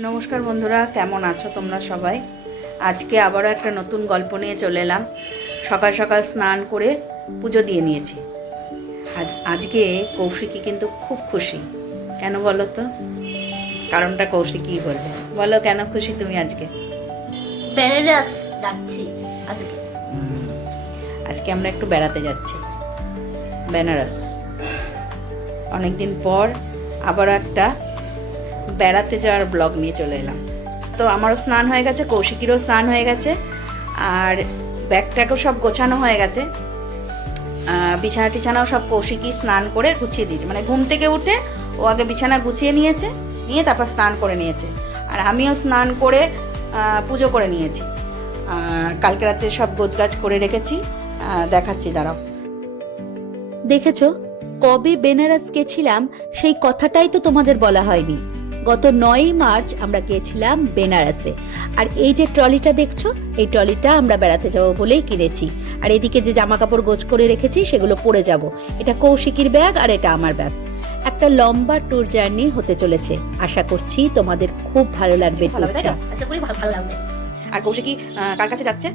নমস্কার বন্ধুরা, কেমন আছো তোমরা সবাই? আজকে আবারও একটা নতুন গল্প নিয়ে চলে এলাম। সকাল সকাল স্নান করে পুজো দিয়ে নিয়েছি। আজকে কৌশিকী কিন্তু খুব খুশি। কেন বলো তো? কারণটা কৌশিকী বলবে। বলো কেন খুশি তুমি আজকে? বেনারস যাচ্ছি আজকে। আজকে আমরা একটু বেড়াতে যাচ্ছি বেনারস। অনেকদিন পর আবারও একটা বেড়াতে যাওয়ার ব্লগ নিয়ে চলে এলাম। তো আমারও স্নান হয়ে গেছে, কৌশিকীরও স্নান হয়ে গেছে, আর ব্যাগটাকেও সব গোছানো হয়ে গেছে। বিছানা টিছানাও সব কৌশিকী স্নান করে গুছিয়ে দিয়েছে। মানে ঘুম থেকে উঠে ও আগে বিছানা গুছিয়ে নিয়েছে, নিয়ে তারপর স্নান করে নিয়েছে। আর আমিও স্নান করে পুজো করে নিয়েছি। কালকে রাতে সব গোছগাছ করে রেখেছি, দেখাচ্ছি, দাঁড়াও। দেখেছো, কবে বেনারস গেছিলাম সেই কথাটাই তো তোমাদের বলা হয়নি। গত 9ই মার্চ আমরা গেছিলাম বেনারসে। আর এই যে ট্রলিটা দেখছো, এই ট্রলিটা আমরা বেড়াতে যাবো বলেই কিনেছি। আর এদিকে যে জামা কাপড় গোছ করে রেখেছি সেগুলো পরে যাব। এটা কৌশিকীর ব্যাগ আর এটা আমার ব্যাগ। একটা লম্বা ট্যুর জার্নি হতে চলেছে। আশা করছি তোমাদের খুব ভালো লাগবে। আশা করি ভালো লাগবে। আর কৌশিকী কার কাছে যাচ্ছে?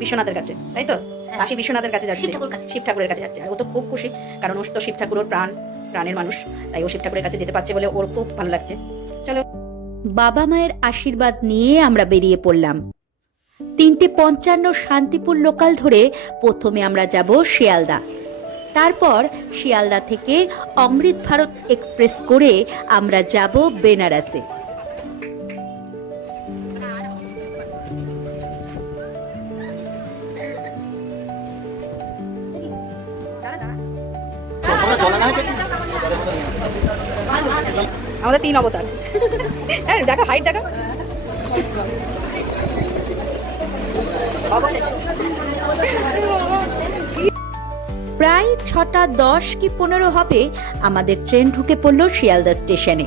বিশ্বনাথের কাছে, তাই তো? কাশী বিশ্বনাথের কাছে যাচ্ছে, শিব ঠাকুরের কাছে যাচ্ছে। আর ও তো খুব খুশি, কারণ ও তো শিব ঠাকুরের প্রাণের মানুষ। তাই ও শিব ঠাকুরের কাছে যেতে পারছে বলে ওর খুব ভালো লাগছে। চলো। বাবা মায়ের আশীর্বাদ নিয়ে আমরা বেরিয়ে পড়লাম। 3:55 শান্তিপুর লোকাল ধরে প্রথমে আমরা যাব শিয়ালদা। তারপর শিয়ালদা থেকে অমৃত ভারত এক্সপ্রেস করে আমরা যাব বেনারসে। আমাদের 3 অবতার। হ্যাঁ, দেখা হাইট দেখা। প্রায় 6:10 কি 15 হবে আমাদের ট্রেন ঢুকে পড়লো শিয়ালদা স্টেশনে।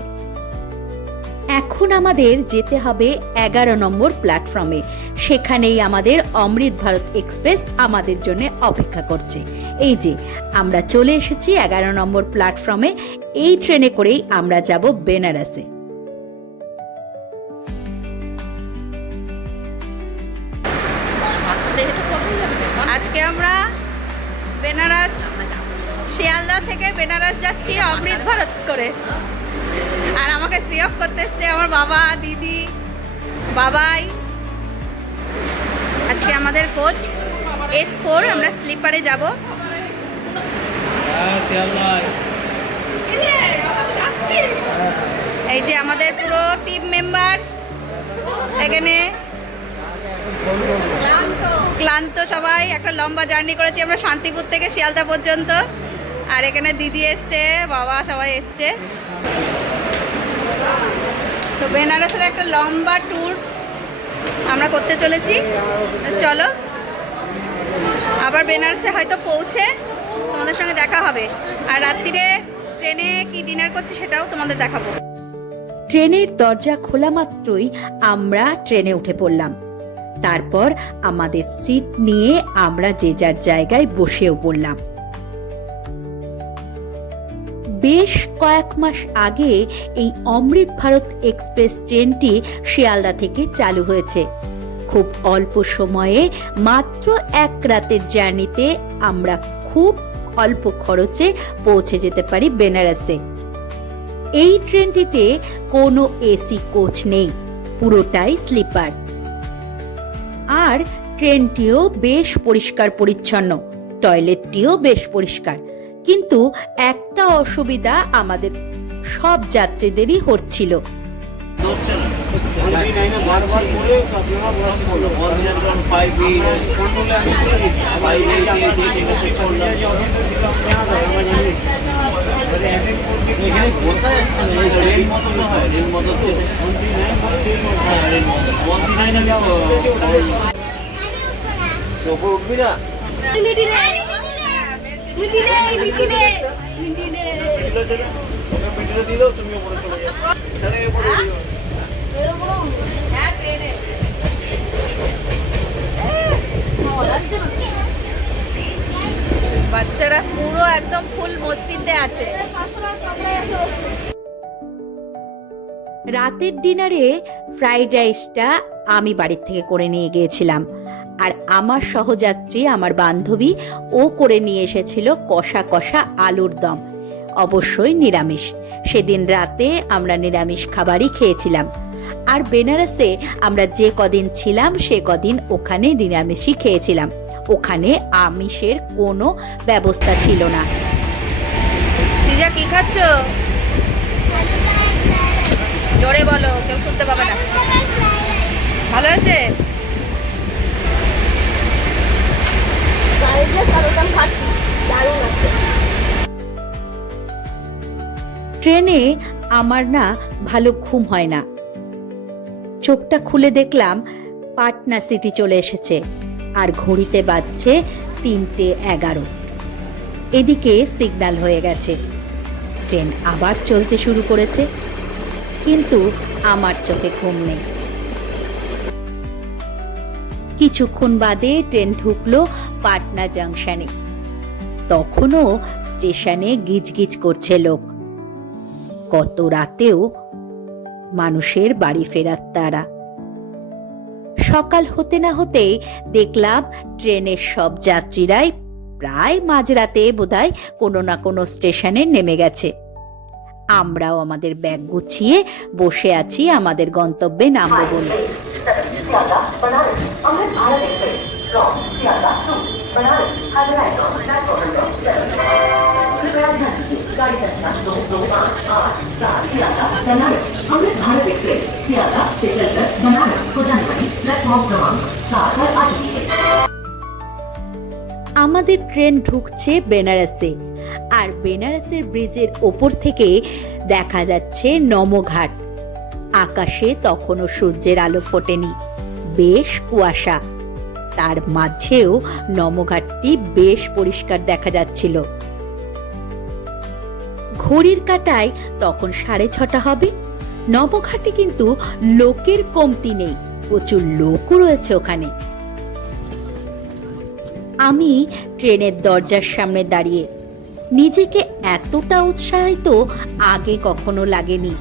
এখন আমাদের যেতে হবে 11 নম্বর প্ল্যাটফর্মে। সেখানেই আমাদের অমৃত ভারত এক্সপ্রেস আমাদের জন্য অপেক্ষা করছে। এই যে আমরা চলে এসেছি 11 নম্বর প্ল্যাটফর্মে। এই ট্রেনে করেই আমরা যাব বেনারসে। আজকে আমরা বেনারস, শিয়ালদা থেকে বেনারস যাচ্ছি অমৃত ভারত করে। আর আমাকে সি অফ করতে এসছে আমার বাবা, দিদি, বাবাই। আজকে আমাদের কোচ S4, আমরা স্লিপারে যাব। এই যে আমাদের পুরো টিম মেম্বার এখানে। ক্লান্ত সবাই। একটা লম্বা জার্নি করেছি আমরা শান্তিপুর থেকে শিয়ালদা পর্যন্ত। আর এখানে দিদি এসছে, বাবা, সবাই এসছে। তো বেনারসের একটা লম্বা ট্যুর আমরা করতে চলেছি। চলো, আবার বেনারসে হয়তো পৌঁছে তোমাদের সঙ্গে দেখা হবে। আর রাত্রিরে ট্রেনে কি ডিনার করছি সেটাও তোমাদের দেখাবো। ট্রেনের দরজা খোলা মাত্রই আমরা ট্রেনে উঠে পড়লাম। তারপর আমাদের সিট নিয়ে আমরা যে যার জায়গায় বসেও পড়লাম। বেশ কয়েক মাস আগে এই অমৃত ভারত এক্সপ্রেস ট্রেনটি শিয়ালদা থেকে চালু হয়েছে। খুব অল্প সময়ে, মাত্র 1 রাতের জার্নিতে আমরা খুব অল্প খরচে পৌঁছে যেতে পারি বেনারসে। এই ট্রেনটিতে কোনো এসি কোচ নেই, পুরোটাই স্লিপার। আর ট্রেনটিও বেশ পরিষ্কার পরিচ্ছন্ন, টয়লেটটিও বেশ পরিষ্কার। কিন্তু একটা অসুবিধা আমাদের সব যাত্রীদেরই হচ্ছিল। বাচ্চারা পুরো একদম ফুল মস্তিতে আছে। রাতের ডিনারে ফ্রাইড রাইসটা আমি বাড়ির থেকে করে নিয়ে গিয়েছিলাম, আর আমার সহযাত্রী, আমার বান্ধবী, ও করে নিয়ে এসেছিল কষা কষা আলুর দম, অবশ্যই নিরামিষ। সেদিন রাতে আমরা নিরামিষ খাবারই খেয়েছিলাম। আর বেনারসে আমরা যে কদিন ছিলাম সে কদিন ওখানে নিরামিষই খেয়েছিলাম, ওখানে আমিষের কোনো ব্যবস্থা ছিল না। সিজা কি খাচ্ছ? জোরে বলো, কেউ শুনতে পাবে না। ভালো আছে? ট্রেনে আমার না ভালো ঘুম হয় না। চোখটা খুলে দেখলাম পাটনা সিটি চলে এসেছে, আর ঘড়িতে বাজছে 3:11। এদিকে সিগন্যাল হয়ে গেছে, ট্রেন আবার চলতে শুরু করেছে, কিন্তু আমার চোখে ঘুম নেই। কিছুক্ষণ বাদে ট্রেন ঢুকলো পাটনা জাংশনে। তখনও স্টেশনে গিজগিজ করছে লোক। কত রাতেও মানুষের বাড়ি ফেরার তারা। সকাল হতে না হতেই দেখলাম ট্রেনের সব যাত্রীরাই প্রায় মাঝরাতে বোধহয় কোনো না কোনো স্টেশনে নেমে গেছে। আমরাও আমাদের ব্যাগ গুছিয়ে বসে আছি আমাদের গন্তব্যে নামবো বলে। আমাদের ট্রেন ঢুকছে বেনারসে, আর বেনারসের ব্রিজের ওপর থেকে দেখা যাচ্ছে নমঘাট। আকাশে তখনও সূর্যের আলো ফোটেনি, বেশ কুয়াশা। তার মাঝেও নমঘাটটি বেশ পরিষ্কার দেখা যাচ্ছিল। ঘড়ির কাঁটায় তখন 6:30 হবে। নবঘাটে কিন্তু লোকের কমতি নেই, প্রচুর লোকও রয়েছে ওখানে। আমি ট্রেনের দরজার সামনে দাঁড়িয়ে নিজেকে এতটা উৎসাহিত আগে কখনো লাগেনি।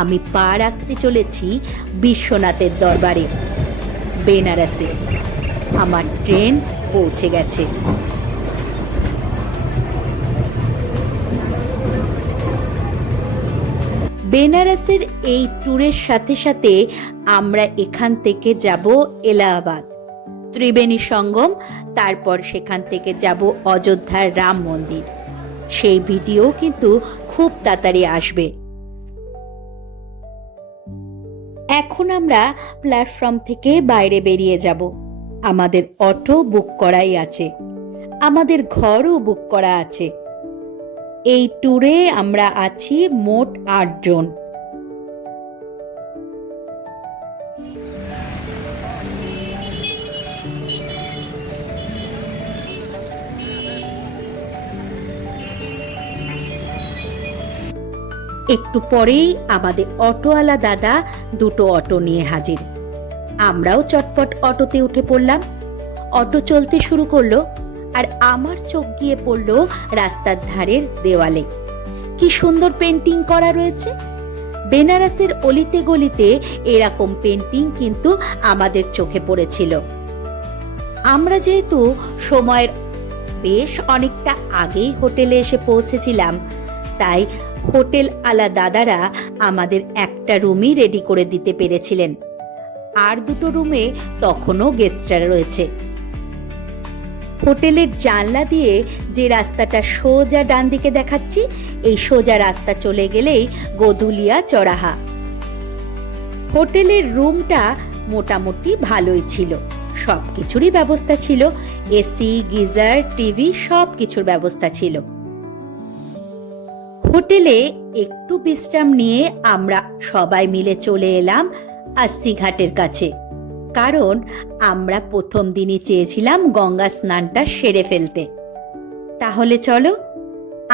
আমি পা রাখতে চলেছি বিশ্বনাথের দরবারে, বেনারসে। আমার ট্রেন পৌঁছে গেছে। বেনারসের এই ট্যুরের সাথে সাথে আমরা এখান থেকে যাব এলাহাবাদ, ত্রিবেণী সঙ্গম, তারপর সেখান থেকে যাব অযোধ্যার রাম মন্দির। সেই ভিডিও কিন্তু খুব তাড়াতাড়ি আসবে। এখন আমরা প্ল্যাটফর্ম থেকে বাইরে বেরিয়ে যাব। আমাদের অটো বুক করাই আছে, আমাদের ঘরও বুক করা আছে। এই ট্যুরে আমরা আছি মোট 8 জন। একটু পরেই আমাদের অটোওয়ালা দাদা 2টো অটো নিয়ে হাজির। আমরাও চটপট অটোতে উঠে পড়লাম। অটো চলতে শুরু করলো, আর আমার চোখ গিয়ে পড়লো রাস্তার ধারের দেওয়ালে। কি সুন্দর পেন্টিং করা রয়েছে! বেনারসের অলিতে গলিতে এরকম পেন্টিং কিন্তু আমাদের চোখে পড়েছিল। আমরা যেহেতু সময়ের বেশ অনেকটা আগেই হোটেলে এসে পৌঁছেছিলাম, তাই হোটেল আলা দাদারা আমাদের একটা রুমই রেডি করে দিতে পেরেছিলেন, আর 2টো রুমে তখনও গেস্টরা রয়েছে। হোটেলের জানলা দিয়ে যে রাস্তাটা সোজা ডান দিকে দেখাচ্ছি, এই সোজা রাস্তা চলে গেলেই গোধুলিয়া চড়াহা। হোটেলের রুমটা মোটামুটি ভালোই ছিল, সব কিছুরই ব্যবস্থা ছিল, এসি, গিজার, টিভি, সব কিছুর ব্যবস্থা ছিল। হোটেলে একটু বিশ্রাম নিয়ে আমরা সবাই মিলে চলে এলাম আস্সি ঘাটের কাছে, কারণ আমরা প্রথম দিনই চেয়েছিলাম গঙ্গা স্নানটা সেরে ফেলতে। তাহলে চলো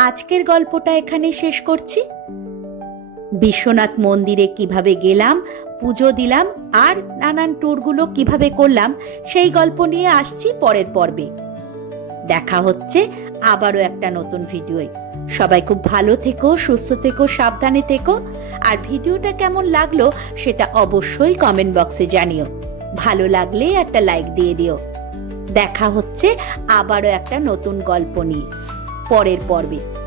আজকের গল্পটা এখানেই শেষ করছি। বিশ্বনাথ মন্দিরে কিভাবে গেলাম, পুজো দিলাম, আর নানান ট্যুরগুলো কিভাবে করলাম, সেই গল্প নিয়ে আসছি পরের পর্বে। দেখা হচ্ছে আবারও একটা নতুন ভিডিওয়। সবাই খুব ভালো থেকো, সুস্থ থেকো, সাবধানে থেকো। আর ভিডিওটা কেমন লাগলো সেটা অবশ্যই কমেন্ট বক্সে জানিও। ভালো লাগলে একটা লাইক দিয়ে দিও। দেখা হচ্ছে আবারও একটা নতুন গল্প নিয়ে পরের পর্বে।